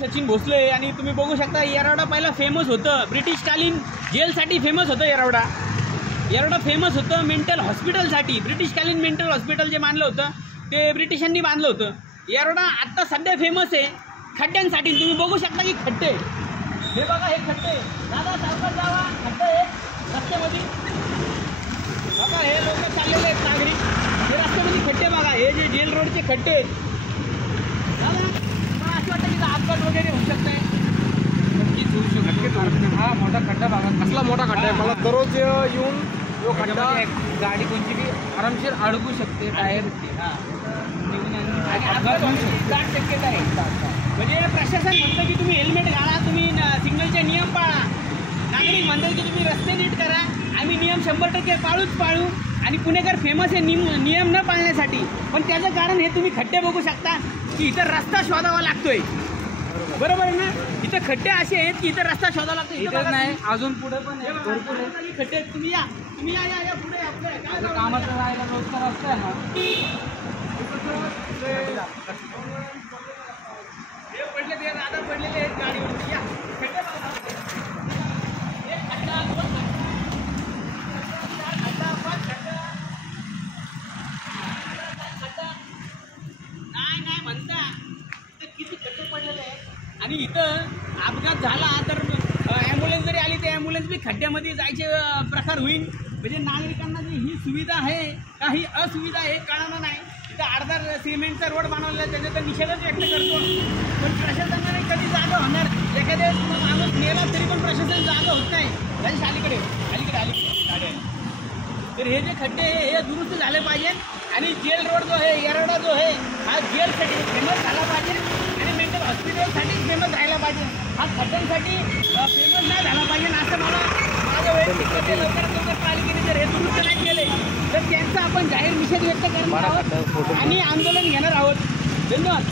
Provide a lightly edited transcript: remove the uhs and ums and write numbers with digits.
सचिन भोसले आणि तुम्ही बघू शकता येरवडा पहिला फेमस होतं, ब्रिटिशकालीन जेलसाठी फेमस होतं येरवडा फेमस होतं मेंटल हॉस्पिटलसाठी. ब्रिटिशकालीन मेंटल हॉस्पिटल जे बांधलं होतं ते ब्रिटिशांनी बांधलं होतं. येरवडा आत्ता सध्या फेमस आहे खड्ड्यांसाठी. तुम्ही बघू शकता की खड्डे, हे बघा हे खड्डे, दादा सावकाश जावा, खड्डे आहे रस्त्यामध्ये बघा, हे लोक चाललेले आहेत नागरिक, हे रस्त्यामध्ये खड्डे बघा, हे जे जेल रोडचे खड्डे आहेत. दादा मला असं वाटतं की अपघात वगैरे होऊ शकत आहे. नक्कीच होऊ शकतो. हा मोठा खड्डा बघा, कसला मोठा खड्डा आहे. मला दररोज येऊन जो खड्डा गाडी कोणची बी आरामशीर अडकू शकते, टायर आणि अपघात होण्याची दाट शक्यता आहे. म्हणजे प्रशासन म्हणतं की तुम्ही हेल्मेट घाला, तुम्ही सिग्नलचे नियम पाळा, नागरिक म्हणतात की तुम्ही रस्ते नीट करा. आम्ही नियम 100% पाळू आणि पुणेकर फेमस आहे नियम न पाळण्यासाठी. पण त्याचं कारण हे तुम्ही खड्डे बघू शकता की इथं रस्ता शोधावा लागतोय. बरोबर आहे ना, इथं खड्डे असे आहेत की इथं रस्ता शोधावा लागतो. इथं नाही, अजून पुढे पण भरपूर खड्डे. तुम्ही या पुढे आपल्या कामाचं राहायला रोजचा रस्ता आहे ना, हे पडले ते दादा पडलेले आहेत गाडीवर. या खड्डे बघा, एक खड्डा, दोन खड्डा, 5 खड्डा, नाही म्हणता किती खड्डे पडलेले आहेत. आणि इथं अपघात झाला तर ॲम्ब्युलन्स जरी आली तर ॲम्ब्युलन्स बी खड्ड्यामध्ये जायचे प्रकार होईल. म्हणजे नागरिकांना जी ही सुविधा आहे का ही असुविधा आहे कळणार नाही. इथं अर्धा सिमेंटचा रोड बनवला आहे, त्याचा तर निषेधच व्यक्त करतो. पण प्रशासनाने कधी जागा होणार, एखाद्या माणूस मेला तरी पण प्रशासन जागा होत नाही. त्याच्या अलीकडे गाड्या. तर हे जे खड्डे हे दुरुस्त झाले पाहिजे. आणि जेल रोड जो आहे येरवडा जो आहे हा जेलसाठी फेमस झाला पाहिजे आणि मेंटल हॉस्पिटलसाठी फेमस राहायला पाहिजे. हा खड्ड्यांसाठी फेमस नाही झाला पाहिजे असं माझं वैयक्तिक मत. लवकरात पालिकेने जर हे दुरुस्त नाही केले तर त्यांचा आपण जाहीर निषेध व्यक्त करणार आहोत आणि आंदोलन घेणार आहोत. धन्यवाद.